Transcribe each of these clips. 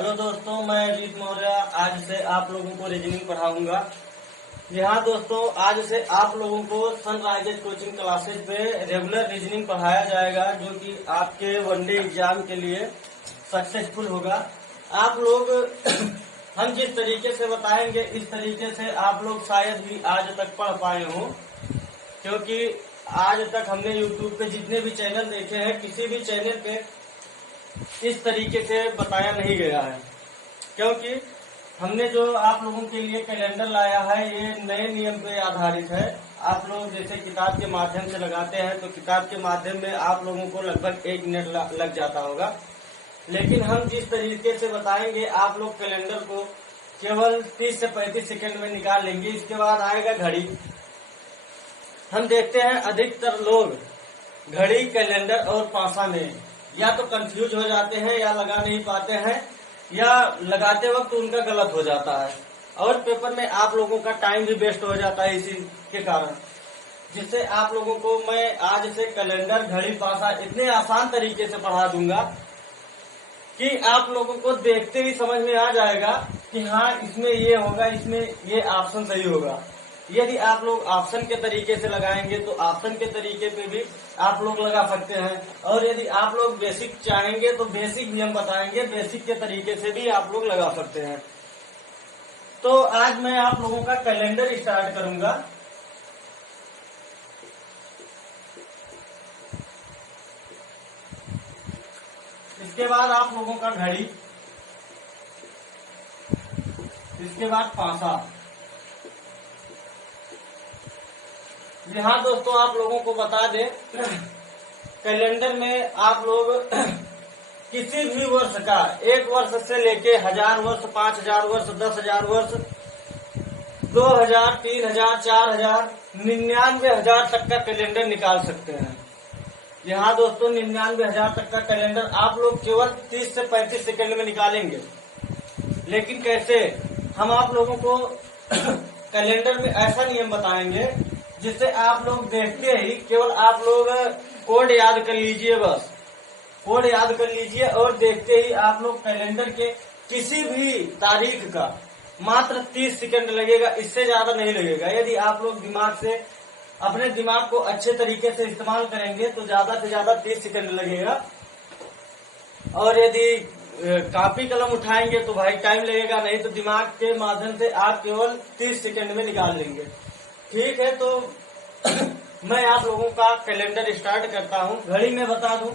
Hello दोस्तों, मैं अजीत मौर्य आज से आप लोगों को रीजनिंग पढ़ाऊंगा। जी हाँ दोस्तों, आज से आप लोगों को सनराइजर्स कोचिंग क्लासेस पे रेगुलर रीजनिंग पढ़ाया जाएगा, जो कि आपके वनडे एग्जाम के लिए सक्सेसफुल होगा। आप लोग हम जिस तरीके से बताएंगे इस तरीके से आप लोग शायद ही आज तक पढ़ पाए हो, क्योंकि आज तक हमने यूट्यूब पे जितने भी चैनल देखे हैं, किसी भी चैनल पे इस तरीके से बताया नहीं गया है। क्योंकि हमने जो आप लोगों के लिए कैलेंडर लाया है, ये नए नियम पे आधारित है। आप लोग जैसे किताब के माध्यम से लगाते हैं तो किताब के माध्यम में आप लोगों को लगभग 1 मिनट लग जाता होगा, लेकिन हम जिस तरीके से बताएंगे आप लोग कैलेंडर को केवल 30 से 35 सेकंड में निकाल लेंगे। इसके बाद आएगा घड़ी। हम देखते हैं अधिकतर लोग घड़ी, कैलेंडर और पासा में या तो कंफ्यूज हो जाते हैं या लगा नहीं पाते हैं, या लगाते वक्त उनका गलत हो जाता है और पेपर में आप लोगों का टाइम भी वेस्ट हो जाता है इसी के कारण। जिससे आप लोगों को मैं आज से कैलेंडर, घड़ी, पासा इतने आसान तरीके से पढ़ा दूंगा कि आप लोगों को देखते ही समझ में आ जाएगा कि हाँ, इसमें ये होगा, इसमें ये ऑप्शन सही होगा। यदि आप लोग ऑप्शन के तरीके से लगाएंगे तो ऑप्शन के तरीके पे भी आप लोग लगा सकते हैं, और यदि आप लोग बेसिक चाहेंगे तो बेसिक नियम बताएंगे, बेसिक के तरीके से भी आप लोग लगा सकते हैं। तो आज मैं आप लोगों का कैलेंडर स्टार्ट करूंगा। इसके बाद आप लोगों का घड़ी, इसके बाद पासा। जी हाँ दोस्तों, आप लोगों को बता दें, कैलेंडर में आप लोग किसी भी वर्ष का 1 वर्ष से लेके 1000 वर्ष, 5000 वर्ष, 10,000 वर्ष, 2000, 3000, 4000, 99,000 तक का कैलेंडर निकाल सकते हैं। जी हाँ दोस्तों, 99,000 तक का कैलेंडर आप लोग केवल 30 से 35 सेकंड में निकालेंगे। लेकिन कैसे? हम आप लोगों को कैलेंडर में ऐसा नियम बताएंगे जिससे आप लोग देखते ही केवल आप लोग कोड याद कर लीजिए, बस कोड याद कर लीजिए और देखते ही आप लोग कैलेंडर के किसी भी तारीख का मात्र 30 सेकंड लगेगा, इससे ज्यादा नहीं लगेगा। यदि आप लोग दिमाग से अपने दिमाग को अच्छे तरीके से इस्तेमाल करेंगे तो ज्यादा से ज्यादा 30 सेकंड लगेगा, और यदि कॉपी कलम उठाएंगे तो भाई टाइम लगेगा, नहीं तो दिमाग के माध्यम से आप केवल 30 सेकंड में निकाल लेंगे। ठीक है, तो मैं आप लोगों का कैलेंडर स्टार्ट करता हूँ। घड़ी में बता दूं,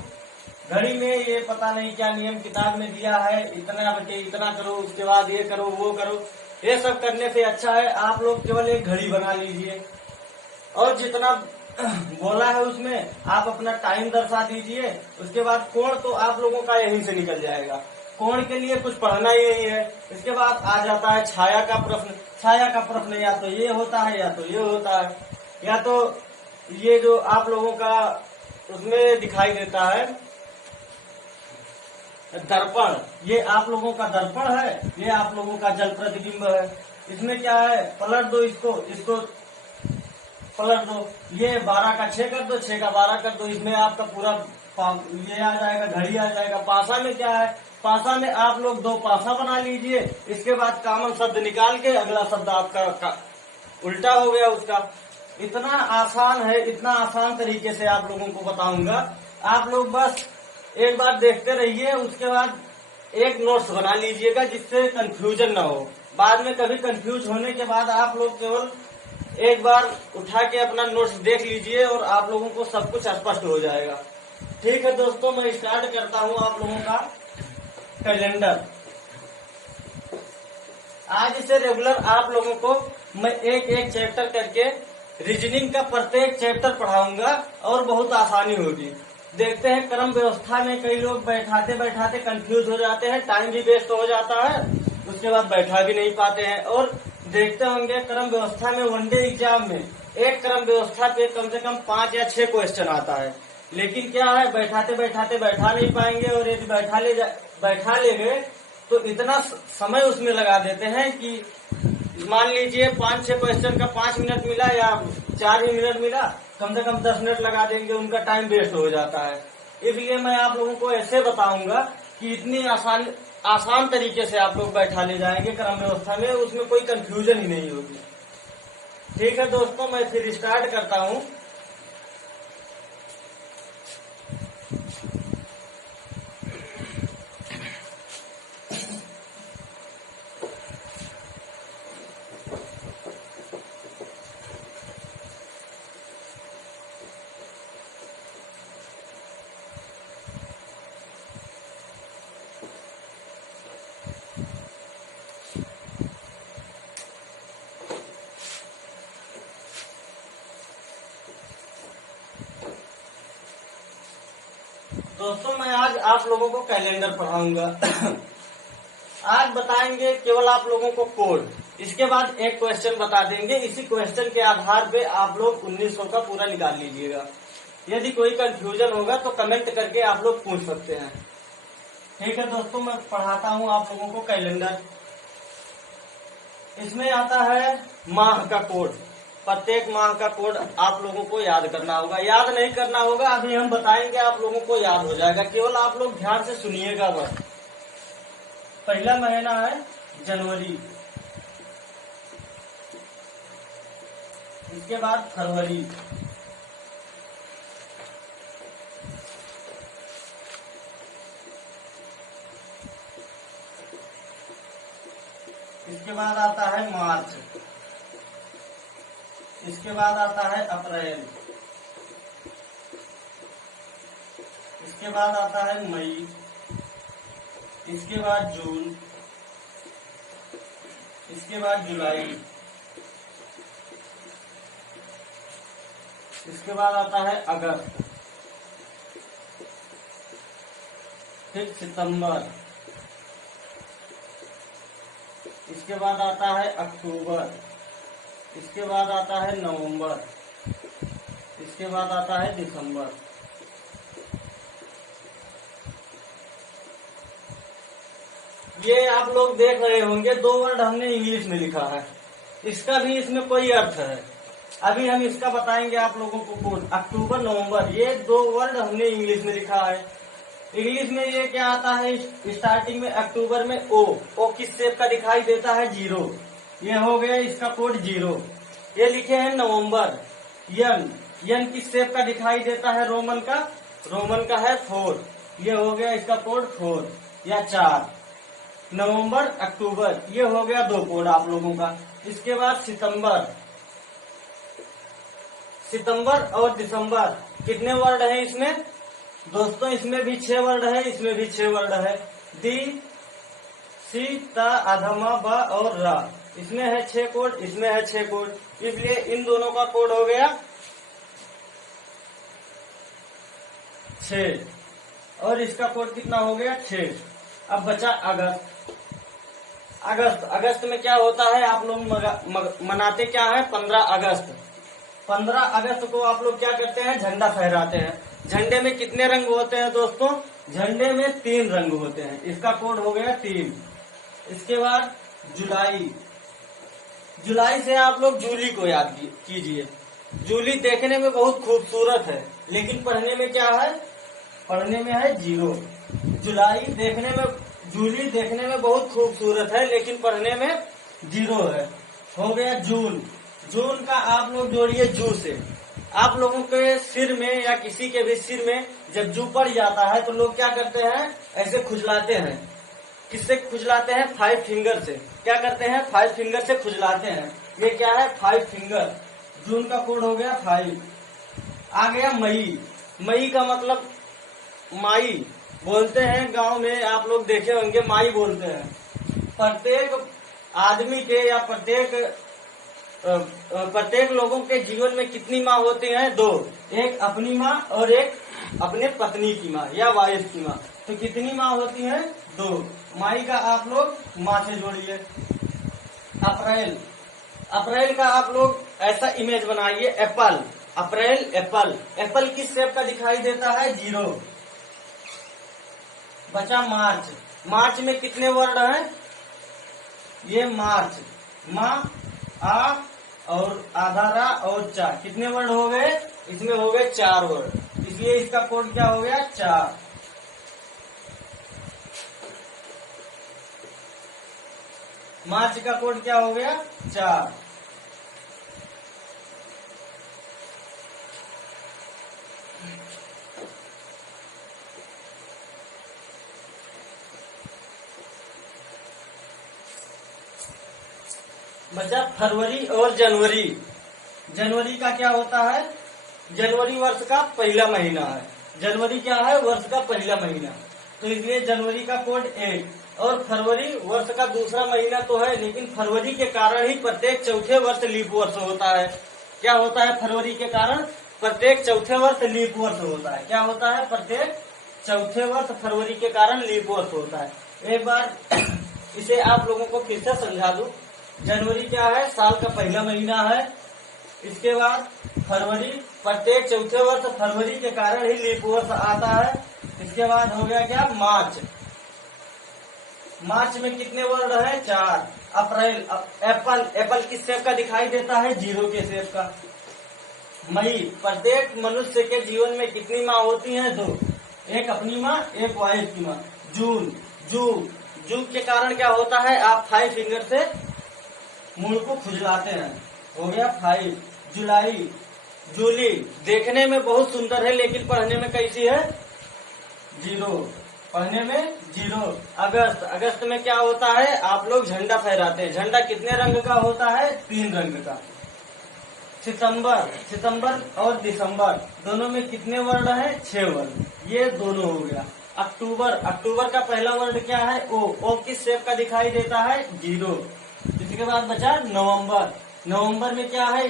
घड़ी में ये पता नहीं क्या नियम किताब में दिया है, इतना बटे इतना करो, उसके बाद ये करो, वो करो। ये सब करने से अच्छा है आप लोग केवल एक घड़ी बना लीजिए और जितना बोला है उसमें आप अपना टाइम दर्शा दीजिए। उसके बाद कोण तो आप लोगों का यहीं से निकल जाएगा, कोण के लिए कुछ पढ़ना ही नहीं है। इसके बाद आ जाता है छाया का प्रश्न। छाया का प्रश्न या तो ये होता है या तो ये होता है, या तो ये जो आप लोगों का उसमें दिखाई देता है दर्पण, ये आप लोगों का दर्पण है, ये आप लोगों का जल प्रतिबिंब है। इसमें क्या है, पलट दो इसको पलट दो, ये 12 का 6 कर दो, 6 का 12 कर दो, इसमें आपका पूरा ये आ जाएगा, घड़ी आ जाएगा। पासा में क्या है, पासा में आप लोग 2 पासा बना लीजिए, इसके बाद कॉमन शब्द निकाल के अगला शब्द आपका उल्टा हो गया उसका। इतना आसान है, इतना आसान तरीके से आप लोगों को बताऊंगा। आप लोग बस एक बार देखते रहिए, उसके बाद एक नोट्स बना लीजिएगा जिससे कंफ्यूजन ना हो। बाद में कभी कंफ्यूज होने के बाद आप लोग केवल एक बार उठा के अपना नोट्स देख लीजिए और आप लोगों को सब कुछ स्पष्ट हो जाएगा। ठीक है दोस्तों, मैं स्टार्ट करता हूँ आप लोगों का कैलेंडर। आज से रेगुलर आप लोगों को मैं एक एक चैप्टर करके रीजनिंग का प्रत्येक चैप्टर पढ़ाऊंगा और बहुत आसानी होगी। देखते हैं क्रम व्यवस्था में कई लोग बैठाते बैठाते कंफ्यूज हो जाते हैं, टाइम भी वेस्ट हो जाता है, उसके बाद बैठा भी नहीं पाते हैं। और देखते होंगे क्रम व्यवस्था में वनडे एग्जाम में एक क्रम व्यवस्था पे कम से कम 5 या 6 क्वेश्चन आता है, लेकिन क्या है, बैठाते बैठाते बैठा नहीं पाएंगे, और यदि बैठा ले गए तो इतना समय उसमें लगा देते हैं कि मान लीजिए 5-6 क्वेश्चन का 5 मिनट मिला या 4 ही मिनट मिला, कम से कम 10 मिनट लगा देंगे, उनका टाइम वेस्ट हो जाता है। इसलिए मैं आप लोगों को ऐसे बताऊंगा कि इतनी आसान तरीके से आप लोग बैठा ले जाएंगे क्रम व्यवस्था में, उसमें कोई कंफ्यूजन ही नहीं होगी। ठीक है दोस्तों, मैं फिर स्टार्ट करता हूं। दोस्तों मैं आज आप लोगों को कैलेंडर पढ़ाऊंगा। आज बताएंगे केवल आप लोगों को कोड, इसके बाद एक क्वेश्चन बता देंगे। इसी क्वेश्चन के आधार पे आप लोग 1900 का पूरा निकाल लीजिएगा। यदि कोई कंफ्यूजन होगा तो कमेंट करके आप लोग पूछ सकते हैं। ठीक है दोस्तों, मैं पढ़ाता हूं आप लोगों को कैलेंडर। इसमें आता है माह का कोड। प्रत्येक माह का कोड आप लोगों को याद करना होगा। याद नहीं करना होगा, अभी हम बताएंगे, आप लोगों को याद हो जाएगा। केवल आप लोग ध्यान से सुनिएगा बस। पहला महीना है जनवरी, इसके बाद फरवरी, इसके बाद आता है मार्च, इसके बाद आता है अप्रैल, इसके बाद आता है मई, इसके बाद जून, इसके बाद जुलाई, इसके बाद आता है अगस्त, फिर सितंबर, इसके बाद आता है अक्टूबर, इसके बाद आता है नवंबर, इसके बाद आता है दिसंबर। ये आप लोग देख रहे होंगे, 2 वर्ड हमने इंग्लिश में लिखा है, इसका भी इसमें कोई अर्थ है। अभी हम इसका बताएंगे आप लोगों को कोड। अक्टूबर, नवंबर, ये 2 वर्ड हमने इंग्लिश में लिखा है। इंग्लिश में ये क्या आता है, स्टार्टिंग में अक्टूबर में ओ किस शेप का दिखाई देता है, 0। ये हो गया इसका कोड 0। ये लिखे हैं नवंबर, यन किस शेप का दिखाई देता है, रोमन का है 4। ये हो गया इसका कोड 4 या 4। नवंबर, अक्टूबर, ये हो गया 2 कोड आप लोगों का। इसके बाद सितंबर और दिसंबर, कितने वर्ड हैं इसमें दोस्तों? इसमें भी 6 वर्ड है, इसमें भी 6 वर्ड है। दी, सी, ता, अधमा, बा और रा, इसमें है 6 कोड, इसमें है 6 कोड। इसलिए इन दोनों का कोड हो गया 6 और इसका कोड कितना हो गया, 6। अब बचा अगस्त में क्या होता है, आप लोग मनाते क्या है, 15 अगस्त। 15 अगस्त को आप लोग क्या करते हैं, झंडा फहराते हैं। झंडे में कितने रंग होते हैं दोस्तों? झंडे में 3 रंग होते हैं। इसका कोड हो गया 3। इसके बाद जुलाई से आप लोग जूली को याद कीजिए। जूली देखने में बहुत खूबसूरत है, लेकिन पढ़ने में क्या है, पढ़ने में है 0। जूली देखने में बहुत खूबसूरत है, लेकिन पढ़ने में 0 है। हो गया जून का आप लोग जोड़िए जू से। आप लोगों के सिर में या किसी के भी सिर में जब जू पड़ जाता है तो लोग क्या करते हैं, ऐसे खुजलाते हैं। किससे खुजलाते हैं? 5 फिंगर से। क्या करते हैं? 5 फिंगर से खुजलाते हैं। ये क्या है? 5 फिंगर। जून का कोड हो गया 5। आ गया मई का मतलब माई बोलते हैं, गांव में आप लोग देखे होंगे, माई बोलते हैं। प्रत्येक आदमी के या प्रत्येक लोगों के जीवन में कितनी माँ होती हैं? 2। एक अपनी माँ और एक अपने पत्नी की माँ या वाइफ की माँ। तो कितनी माँ होती हैं? 2। माई का आप लोग माँ से जोड़िए। अप्रैल का आप लोग ऐसा इमेज बनाइए, एप्पल। अप्रैल एप्पल किस शेप का दिखाई देता है? 0। बचा मार्च में कितने वर्ड हैं? ये मार्च, माँ, आ और आधा रा और चा, कितने वर्ड हो गए? इसमें हो गए 4 वर्ड। इसलिए इसका कोड क्या हो गया? 4। मार्च का कोड क्या हो गया 4। बचा फरवरी और जनवरी। जनवरी का क्या होता है, जनवरी वर्ष का पहला महीना है। जनवरी क्या है, वर्ष का पहला महीना, तो इसलिए जनवरी का कोड 1। और फरवरी वर्ष का दूसरा महीना तो है, लेकिन फरवरी के कारण ही प्रत्येक चौथे वर्ष लीप वर्ष होता है। क्या होता है, फरवरी के कारण प्रत्येक चौथे वर्ष लीप वर्ष होता है। क्या होता है, प्रत्येक चौथे वर्ष फरवरी के कारण लीप वर्ष होता है। एक बार इसे आप लोगों को फिर से समझा दूं। जनवरी क्या है, साल का पहला महीना है। इसके बाद फरवरी, प्रत्येक चौथे वर्ष फरवरी के कारण ही लीप वर्ष आता है। इसके बाद हो गया क्या, मार्च। मार्च में कितने वर्ड है, 4। अप्रैल, एप्पल, एप्पल किस शेप का दिखाई देता है, 0 के शेप का। मई, प्रत्येक मनुष्य के जीवन में कितनी माह होती हैं, 2, एक अपनी माँ, एक वाइफ की माँ। जून, जू के कारण क्या होता है, आप 5 फिंगर से मुंह को खुजलाते हैं, हो गया 5। जुलाई, जूली, देखने में बहुत सुंदर है लेकिन पढ़ने में कैसी है, 0, पढ़ने में 0। अगस्त, अगस्त में क्या होता है, आप लोग झंडा फहराते हैं। झंडा कितने रंग का होता है, 3 रंग का। सितंबर, सितंबर और दिसंबर दोनों में कितने वर्ण है, 6 वर्ण, ये दोनों हो गया। अक्टूबर, अक्टूबर का पहला वर्ड क्या है, ओ किस शेप का दिखाई देता है, 0। इसके बाद बचा नवंबर, नवंबर में क्या है,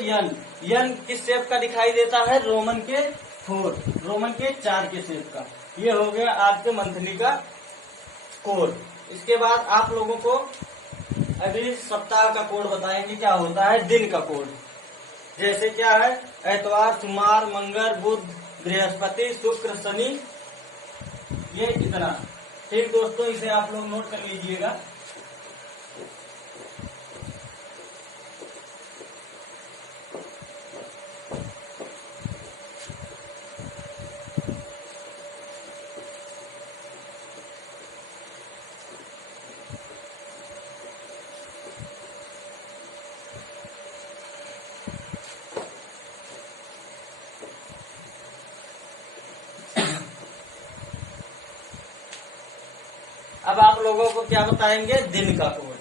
यन किस शेप का दिखाई देता है, रोमन के 4, रोमन के 4 के शेप का। ये हो गया आज के मंथली का कोड। इसके बाद आप लोगों को अगले सप्ताह का कोड बताएंगे, क्या होता है, दिन का कोड। जैसे क्या है, एतवार, सोमवार, मंगल, बुध, बृहस्पति, शुक्र, शनि, ये इतना। ठीक दोस्तों, इसे आप लोग नोट कर लीजिएगा। अब आप लोगों को क्या बताएंगे, दिन का कोड।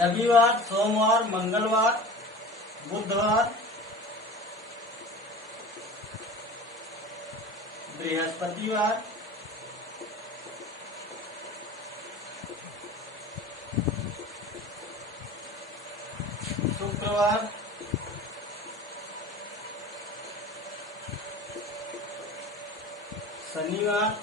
रविवार, सोमवार, मंगलवार, बुधवार, बृहस्पतिवार, शुक्रवार, शनिवार,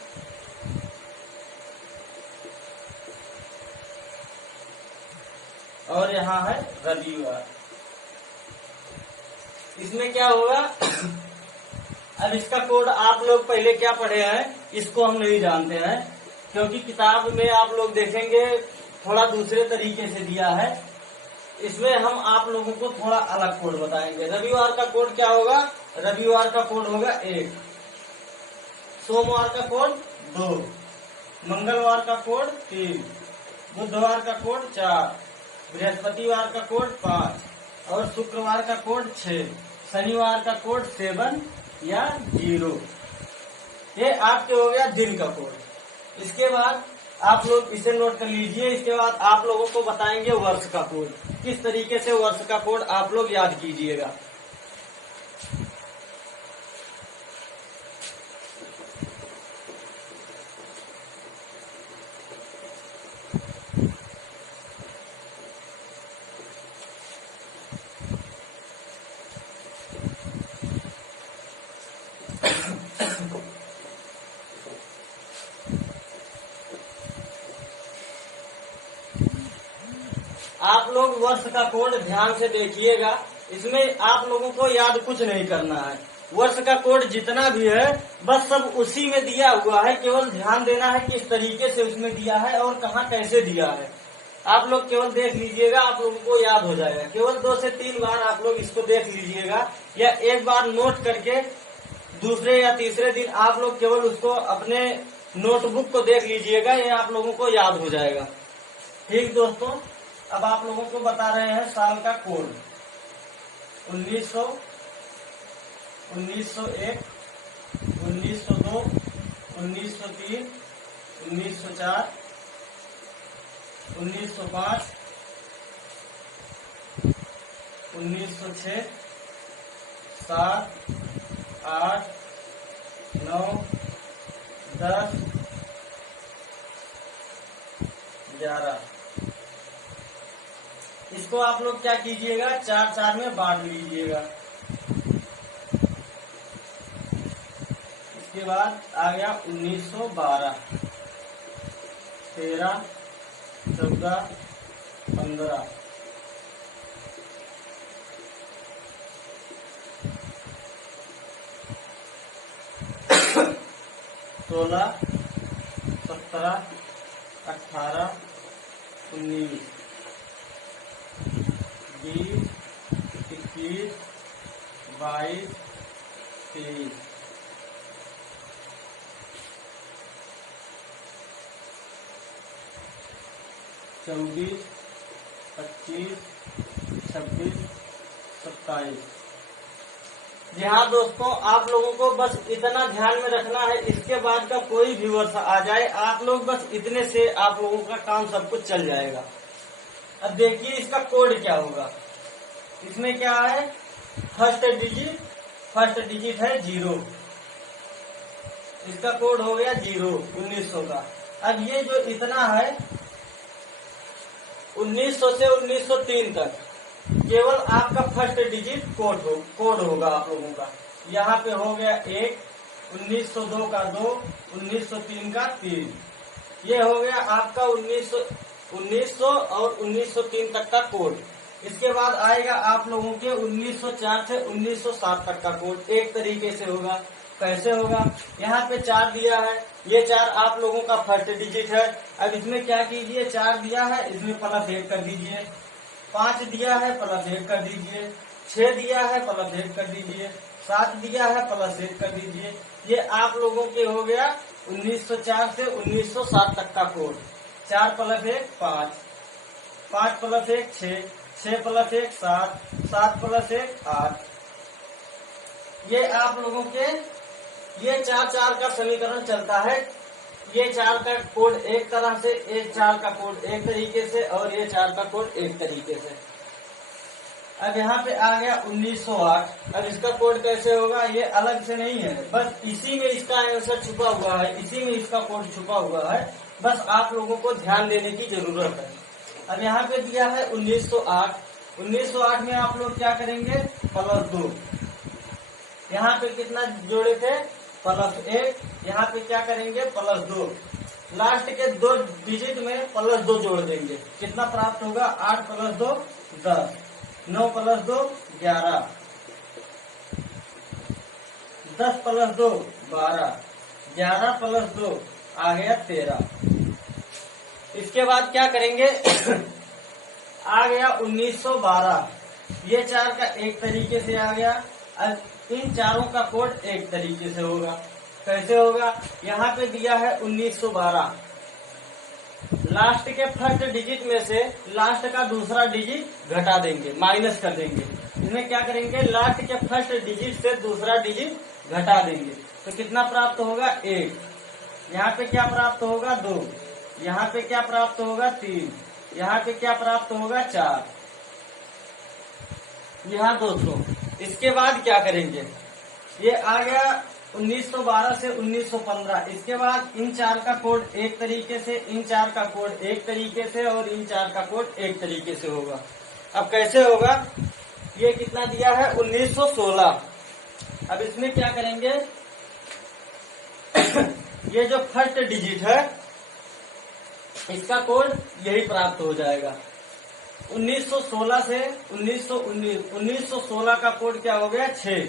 और यहाँ है रविवार। इसमें क्या होगा, अब इसका कोड आप लोग पहले क्या पढ़े हैं, इसको हम नहीं जानते हैं, क्योंकि किताब में आप लोग देखेंगे थोड़ा दूसरे तरीके से दिया है। इसमें हम आप लोगों को थोड़ा अलग कोड बताएंगे। रविवार का कोड क्या होगा, रविवार का कोड होगा 1, सोमवार का कोड 2, मंगलवार का कोड 3, बुधवार का कोड 4, बृहस्पतिवार का कोड 5 और शुक्रवार का कोड 6, शनिवार का कोड 7 या 0। ये आपके हो गया दिन का कोड। इसके बाद आप लोग इसे नोट कर लीजिए। इसके बाद आप लोगों को बताएंगे वर्ष का कोड, किस तरीके से वर्ष का कोड आप लोग याद कीजिएगा। आप लोग वर्ष का कोड ध्यान से देखिएगा। इसमें आप लोगों को याद कुछ नहीं करना है। वर्ष का कोड जितना भी है बस सब उसी में दिया हुआ है, केवल ध्यान देना है किस तरीके से उसमें दिया है और कहाँ कैसे दिया है। आप लोग केवल देख लीजिएगा, आप लोगों को याद हो जाएगा। केवल 2 से 3 बार आप लोग इसको देख लीजिएगा, या एक बार नोट करके दूसरे या तीसरे दिन आप लोग केवल उसको अपने नोटबुक को देख लीजिएगा, ये आप लोगों को याद हो जाएगा। ठीक दोस्तों, अब आप लोगों को बता रहे हैं साल का कोड। 1900, 1901, 1902, 1903, 1904, 1905, 1906, 7, 8, 9, 10, 11। इसको आप लोग क्या कीजिएगा, 4-4 में बांट लीजिएगा। इसके बाद आ गया 1912, 13, 14, 15, 16, 17, 18, 19, 20, 21, 22, 23, 24, 25, 26, 27। जी हाँ दोस्तों, आप लोगों को बस इतना ध्यान में रखना है, इसके बाद का कोई भी वर्ष आ जाए, आप लोग बस इतने से आप लोगों का काम सब कुछ चल जाएगा। अब देखिए इसका कोड क्या होगा। इसमें क्या है, फर्स्ट डिजिट है 0, इसका कोड हो गया 0, 1900 का। अब ये जो इतना है 1900 से 1903 तक केवल आपका फर्स्ट डिजिट कोड होगा आप लोगों का। यहाँ पे हो गया 1, 1902 का 2, 1903 का 3। ये हो गया आपका 1900 और 1903 तक का कोड। इसके बाद आएगा आप लोगों के 1904 से 1907 तक का कोड। एक तरीके से होगा। कैसे होगा, यहाँ पे 4 दिया है, ये 4 आप लोगों का फर्स्ट डिजिट है। अब इसमें क्या कीजिए, 4 दिया है, इसमें +1 कर दीजिए। 5 दिया है, +1 कर दीजिए। 6 दिया है, +1 कर दीजिए। 7 दिया है, +1 कर दीजिए। ये आप लोगों के हो गया 1904 से 1907 तक का कोड। 4 + 1 5, 5 + 1 6, 6 + 1 7, 7 + 1 8। ये आप लोगों के ये 4 का समीकरण चलता है। ये 4 का कोड एक तरह से, ये 4 का कोड एक तरीके से, और ये 4 का कोड एक तरीके से। अब यहाँ पे आ गया 1908। अब इसका कोड कैसे होगा, ये अलग से नहीं है, बस इसी में इसका आंसर छुपा हुआ है, इसी में इसका कोड छुपा हुआ है। बस आप लोगों को ध्यान देने की जरूरत है। अब यहाँ पे दिया है 1908। 1908 में आप लोग क्या करेंगे, +2। यहाँ पे कितना जोड़े थे, +1। यहाँ पे क्या करेंगे, +2। लास्ट के 2 डिजिट में +2 जोड़ देंगे। कितना प्राप्त होगा, 8 + 2 10, 9 + 2 11, 10 + 2 12, 11 + 2 आ गया 13। इसके बाद क्या करेंगे आ गया 1912। ये 4 का एक तरीके से आ गया। अब इन 4 का कोड एक तरीके से होगा। कैसे होगा, यहाँ पे दिया है 1912। लास्ट के फर्स्ट डिजिट में से लास्ट का दूसरा डिजिट घटा देंगे, माइनस कर देंगे। इसमें क्या करेंगे, लास्ट के फर्स्ट डिजिट से दूसरा डिजिट घटा देंगे। तो कितना प्राप्त होगा, 1। यहाँ पे क्या प्राप्त होगा, 2। यहाँ पे क्या प्राप्त होगा, 3। यहाँ पे क्या प्राप्त होगा, 4। यहाँ दोस्तों इसके बाद क्या करेंगे, ये आ गया 1912 से 1915। इसके बाद इन 4 का कोड एक तरीके से, इन 4 का कोड एक तरीके से, और इन 4 का कोड एक तरीके से होगा। अब कैसे होगा, ये कितना दिया है, 1916। अब इसमें क्या करेंगे ये जो फर्स्ट डिजिट है इसका कोड यही प्राप्त हो जाएगा। 1916 से 1916 का कोड क्या हो गया, 6।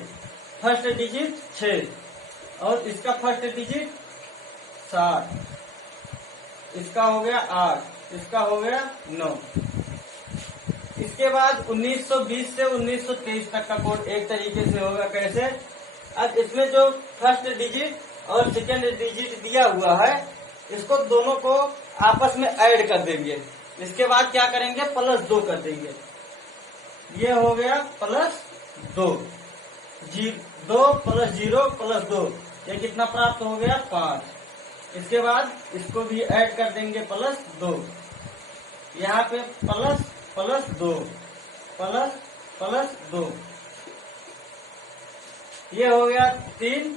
फर्स्ट डिजिट 6, और इसका फर्स्ट डिजिट 7, इसका हो गया 8, इसका हो गया 9। इसके बाद 1920 से 1923 तक का कोड एक तरीके से होगा। कैसे? अब इसमें जो फर्स्ट डिजिट और सेकेंड डिजिट दिया हुआ है, इसको दोनों को आपस में ऐड कर देंगे। इसके बाद क्या करेंगे? +2 कर देंगे। ये हो गया +2, 2 + 0 + 2, ये कितना प्राप्त हो गया? 5। इसके बाद इसको भी ऐड कर देंगे +2, यहाँ पे ++2 ++2, ये हो गया 3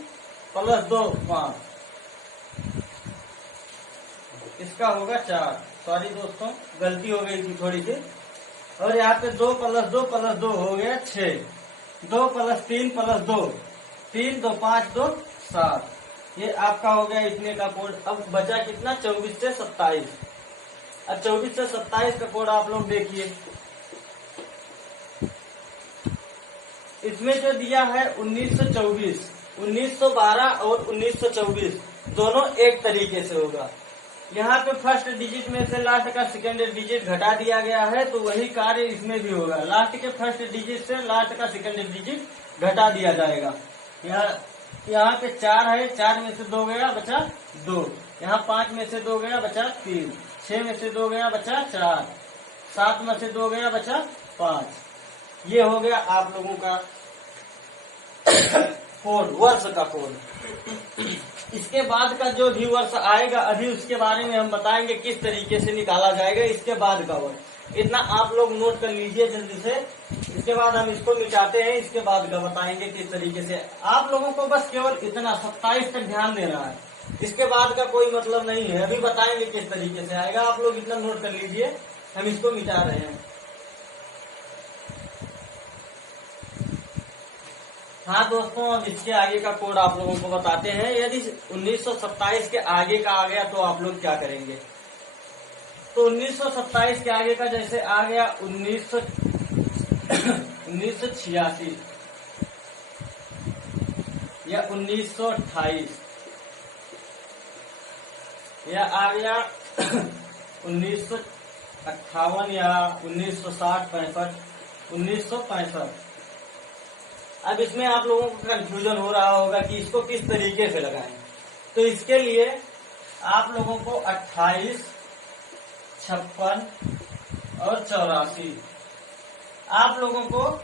+ 2 5, इसका होगा 4। सॉरी दोस्तों, गलती हो गई थी थोड़ी सी। और यहाँ पे 2 + 2 + 2 हो गया 6, 2 + 3 + 2, 3 2 5 2 7, ये आपका हो गया इतने का कोड। अब बचा कितना? 24 से 27। अब 24 से 27 का कोड आप लोग देखिए। इसमें जो दिया है 1924, 1912 और 1924 दोनों एक तरीके से होगा। यहाँ पे फर्स्ट डिजिट में से लास्ट का सेकेंड डिजिट घटा दिया गया है, तो वही कार्य इसमें भी होगा। लास्ट के फर्स्ट डिजिट से लास्ट का सेकेंड डिजिट घटा दिया जाएगा। यहाँ पे 4 है, 4 में से 2 गया बचा 2, यहाँ 5 में से 2 गया बचा 3, 6 में से 2 गया बचा 4, 7 में से 2 गया बचा 5। ये हो गया आप लोगों का कोड, वर्ष का कोड। इसके बाद का जो भी वर्ष आएगा, अभी उसके बारे में हम बताएंगे किस तरीके से निकाला जाएगा इसके बाद का वर्ष। इतना आप लोग नोट कर लीजिए जल्दी से। इसके बाद हम इसको मिटाते हैं, इसके बाद का बताएंगे किस तरीके से। आप लोगों को बस केवल इतना 27 तक ध्यान देना है, इसके बाद का कोई मतलब नहीं है। अभी बताएंगे किस तरीके से आएगा, आप लोग इतना नोट कर लीजिए। हम इसको मिटा रहे हैं। हाँ दोस्तों, अब इसके आगे का कोड आप लोगों को बताते हैं। यदि 1927 के आगे का आ गया तो आप लोग क्या करेंगे? तो 1927 के आगे का जैसे आ गया 1986 या 1928 या आ गया 1958 या 1960 1965। अब इसमें आप लोगों को कंफ्यूजन हो रहा होगा कि इसको किस तरीके से लगाएं। तो इसके लिए आप लोगों को 28, 56 और 84, आप लोगों को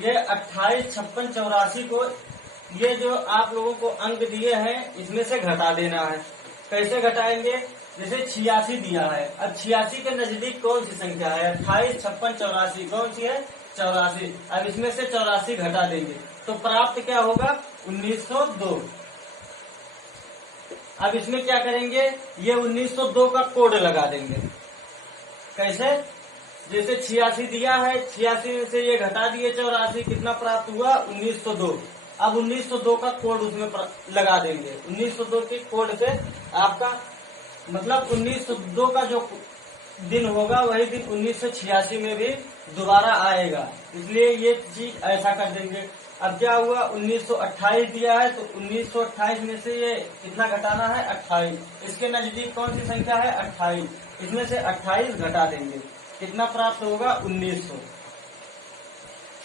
ये 28, 56, 84 को, ये जो आप लोगों को अंक दिए हैं इसमें से घटा देना है। कैसे घटाएंगे? जैसे 86 दिया है, अब 86 के नजदीक कौन सी संख्या है? 28, 56, 84, कौन सी है? 84। अब इसमें से 84 घटा देंगे तो प्राप्त क्या होगा? 1902। अब इसमें क्या करेंगे? ये 1902 का कोड लगा देंगे। कैसे? जैसे 86 दिया है, 86 में से ये घटा दिए 84, कितना प्राप्त हुआ? 1902। अब 1902 का कोड उसमें लगा देंगे। 1902 के कोड से आपका मतलब 1902 का जो दिन होगा वही दिन 1986 में भी दोबारा आएगा, इसलिए ये चीज ऐसा कर देंगे। अब क्या हुआ? 1928 दिया है तो 1928 में से ये कितना घटाना है? 28। इसके नजदीक कौन सी संख्या है? 28। इसमें से 28 घटा देंगे, कितना प्राप्त होगा? 1900।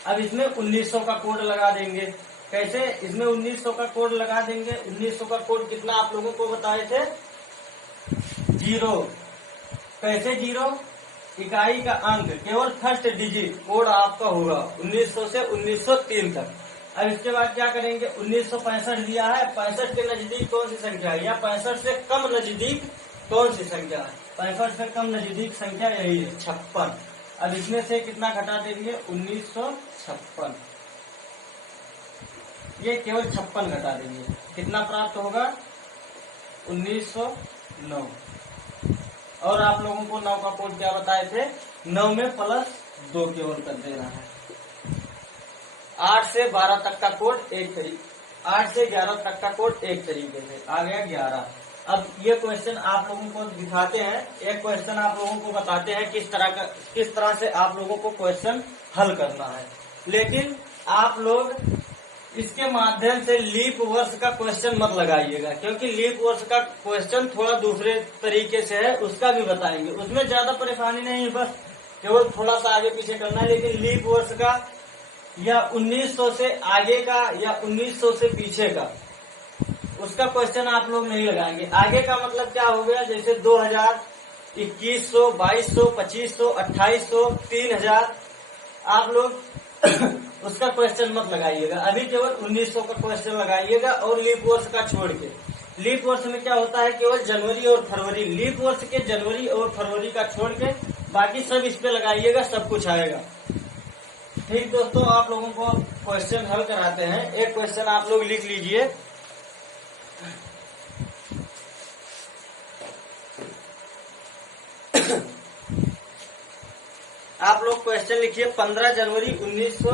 अब इसमें 1900 का कोड लगा देंगे। कैसे? इसमें 1900 का कोड लगा देंगे। 1900 का कोड कितना आप लोगों को बताए थे? 0। कैसे 0? इकाई का अंक, केवल फर्स्ट डिजिट कोड आपका होगा 1900 से 1903 तक। अब इसके बाद क्या करेंगे? 1965 दिया है, 65 के नजदीक कौन सी संख्या है, या 65 से कम नजदीक कौन सी संख्या है? 65 से कम नजदीक संख्या यही है, 56। अब इसमें से कितना घटा देंगे? 1956। ये केवल 56 घटा देंगे, कितना प्राप्त होगा? 1909। और आप लोगों को 9 का कोड क्या बताए थे? 9 में +2 केवल कर देना है। 8 से 12 तक का कोड एक तरीके, 8 से 11 तक का कोड एक तरीके से आ गया 11। अब ये क्वेश्चन आप लोगों को दिखाते हैं, एक क्वेश्चन आप लोगों को बताते हैं किस तरह से आप लोगों को क्वेश्चन हल करना है। लेकिन आप लोग इसके माध्यम से लीप वर्ष का क्वेश्चन मत लगाइएगा, क्योंकि लीप वर्ष का क्वेश्चन थोड़ा दूसरे तरीके से है, उसका भी बताएंगे। उसमें ज्यादा परेशानी नहीं है, बस केवल थोड़ा सा आगे पीछे करना है। लेकिन लीप वर्ष का या 1900 से आगे का या 1900 से पीछे का, उसका क्वेश्चन आप लोग नहीं लगाएंगे। आगे का मतलब क्या हो गया, जैसे 2000, 2100, 2200, 2500, 2800, 3000, आप लोग उसका क्वेश्चन मत लगाइएगा। अभी केवल 1900 का क्वेश्चन लगाइएगा, और लीप वर्ष का छोड़ के। लीप वर्ष में क्या होता है, केवल जनवरी और फरवरी, लीप वर्ष के जनवरी और फरवरी का छोड़ के बाकी सब इस पे लगाइएगा, सब कुछ आएगा। ठीक दोस्तों, आप लोगों को क्वेश्चन हल कराते हैं। एक क्वेश्चन आप लोग लिख लीजिए। आप लोग क्वेश्चन लिखिए 15 जनवरी 1900,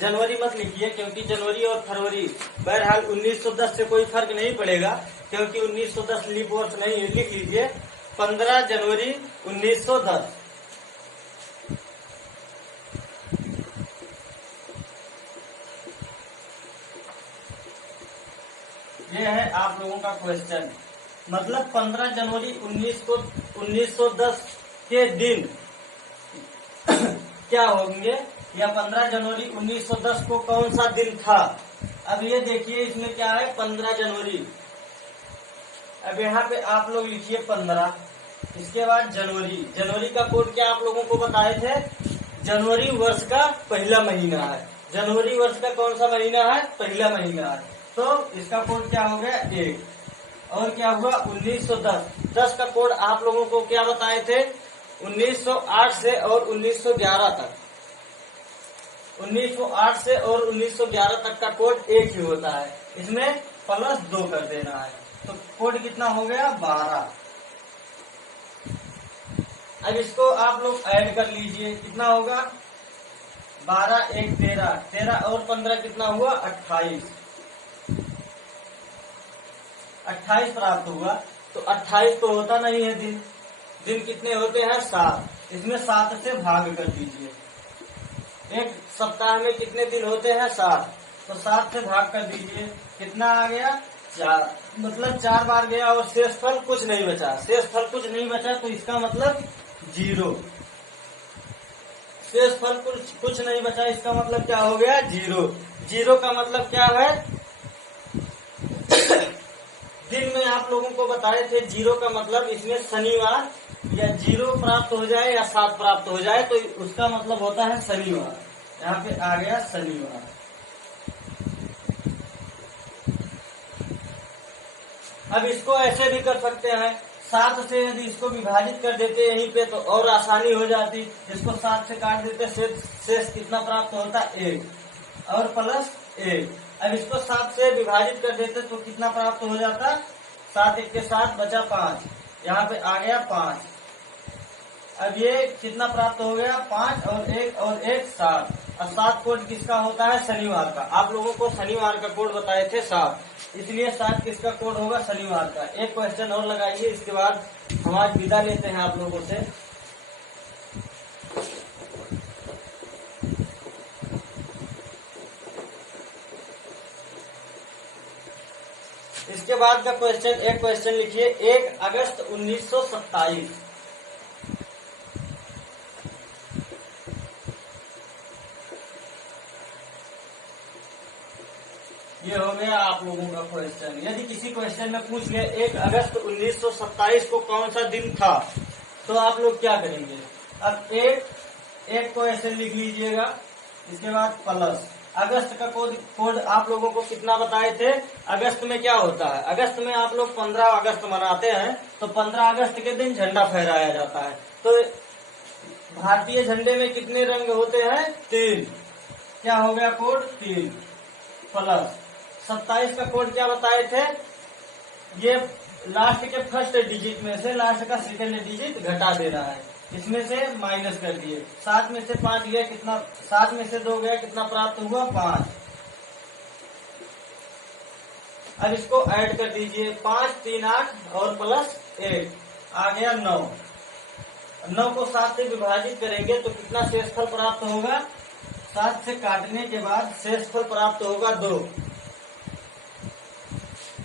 जनवरी मत लिखिए क्योंकि जनवरी और फरवरी, बहरहाल 1910 से कोई फर्क नहीं पड़ेगा क्योंकि 1910 लीप वर्ष नहीं है। लिख लीजिए 15 जनवरी 1910। ये है आप लोगों का क्वेश्चन। मतलब 15 जनवरी 1910 के दिन क्या होंगे, या 15 जनवरी 1910 को कौन सा दिन था। अब ये देखिए इसमें क्या है, 15 जनवरी। अब यहाँ पे आप लोग लिखिए 15, इसके बाद जनवरी। जनवरी का कोड क्या आप लोगों को बताए थे, जनवरी वर्ष का पहला महीना है। जनवरी वर्ष का कौन सा महीना है, पहला महीना है। तो इसका कोड क्या हो गया, 1। और क्या हुआ, 1910। 10 का कोड आप लोगों को क्या बताए थे, 1908 से और 1911 तक। 1908 से और 1911 तक का कोड एक ही होता है, इसमें +2 कर देना है। तो कोड कितना हो गया, 12। अब इसको आप लोग ऐड कर लीजिए, कितना होगा, 12 1 13, 13 और 15 कितना हुआ, 28। 28 प्राप्त हुआ। तो 28 तो होता नहीं है दिन, दिन कितने होते हैं, 7। इसमें 7 से भाग कर दीजिए। एक सप्ताह में कितने दिन होते हैं, 7। तो 7 से भाग कर दीजिए, कितना आ गया, 4। मतलब 4 बार गया और शेषफल कुछ नहीं बचा। शेषफल कुछ नहीं बचा तो इसका मतलब 0। शेषफल कुछ नहीं बचा, इसका मतलब क्या हो गया, 0। 0 का मतलब क्या है, दिन में आप लोगों को बताए थे 0 का मतलब इसमें शनिवार या 0 प्राप्त हो जाए या 7 प्राप्त हो जाए तो उसका मतलब होता है शनिवार। यहाँ पे आ गया शनिवार। अब इसको ऐसे भी कर सकते हैं, 7 से यदि इसको विभाजित कर देते यहीं पे तो और आसानी हो जाती। इसको 7 से काट देते, शेष कितना प्राप्त होता, 1 और +1। अब इसको 7 से विभाजित कर देते तो कितना प्राप्त हो जाता, 7 1 के 7 बचा 5, यहाँ पे आ गया 5। अब ये कितना प्राप्त हो गया, 5 और 1 7। और 7 कोड किसका होता है, शनिवार का। आप लोगों को शनिवार का कोड बताए थे 7, इसलिए 7 किसका कोड होगा, शनिवार का। एक क्वेश्चन और लगाइए, इसके बाद हम आज विदा लेते हैं आप लोगों से। इसके बाद का क्वेश्चन, एक क्वेश्चन लिखिए, 1 अगस्त 1927। ये हो गया आप लोगों का क्वेश्चन। यदि किसी क्वेश्चन में पूछ ले 1 अगस्त 1927 को कौन सा दिन था, तो आप लोग क्या करेंगे। अब एक को ऐसे लिख लीजिएगा, इसके बाद प्लस। अगस्त का कोड आप लोगों को कितना बताए थे, अगस्त में क्या होता है, अगस्त में आप लोग 15 अगस्त मनाते हैं, तो 15 अगस्त के दिन झंडा फहराया जाता है। तो भारतीय झंडे में कितने रंग होते हैं, 3। क्या हो गया कोड, 3 प्लस 27 का कोड क्या बताए थे, ये लास्ट के फर्स्ट डिजिट में से लास्ट का सेकेंड डिजिट घटा देना है, इसमें से माइनस कर दिए। 7 में से 5 गया, कितना, 7 में से 2 गया, कितना प्राप्त हुआ, 5। अब इसको ऐड कर दीजिए, 5 3 8 और +1 आ गया 9। 9 को 7 से विभाजित करेंगे तो कितना शेषफल प्राप्त होगा, 7 से काटने के बाद शेषफल प्राप्त होगा 2।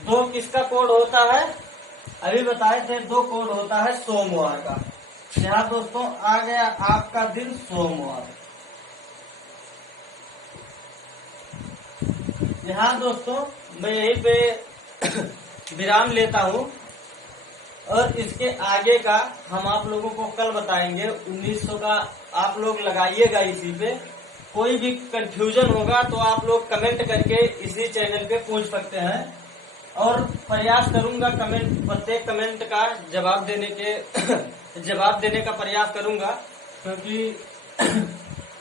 2 किसका कोड होता है? अभी बताए थे 2 कोड होता है सोमवार का। यहाँ दोस्तों आ गया आपका दिन सोमवार। यहाँ दोस्तों मैं यहीं पे विराम लेता हूँ और इसके आगे का हम आप लोगों को कल बताएंगे। 1900 का आप लोग लगाइएगा इसी पे। कोई भी कंफ्यूजन होगा तो आप लोग कमेंट करके इसी चैनल पे पूछ सकते हैं और प्रयास करूंगा प्रत्येक कमेंट का जवाब देने का प्रयास करूंगा, क्योंकि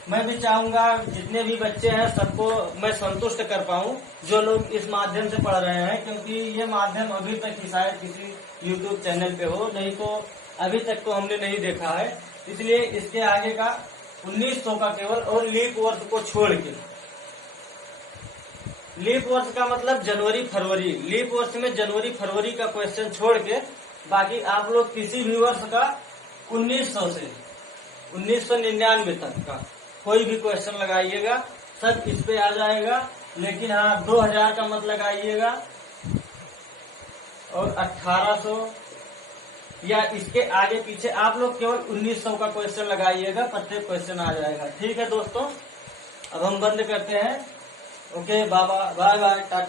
मैं भी चाहूंगा जितने भी बच्चे हैं सबको मैं संतुष्ट कर पाऊं जो लोग इस माध्यम से पढ़ रहे हैं, क्योंकि ये माध्यम अभी तक ही शायद किसी YouTube चैनल पे हो, नहीं तो अभी तक तो हमने नहीं देखा है। इसलिए इसके आगे का 1900 का केवल और लीप वर्ष को छोड़ के, लीप वर्ष का मतलब जनवरी फरवरी, लीप वर्ष में जनवरी फरवरी का क्वेश्चन छोड़ के बाकी आप लोग किसी भी वर्ष का 1900 से 1999 तक का कोई भी क्वेश्चन लगाइएगा, सब इस पे आ जाएगा। लेकिन हाँ 2000 का मत लगाइएगा और 1800 या इसके आगे पीछे आप लोग केवल 1900 का क्वेश्चन लगाइएगा, प्रत्येक क्वेश्चन आ जाएगा। ठीक है दोस्तों, अब हम बंद करते हैं। Okay, bye bye, Tata.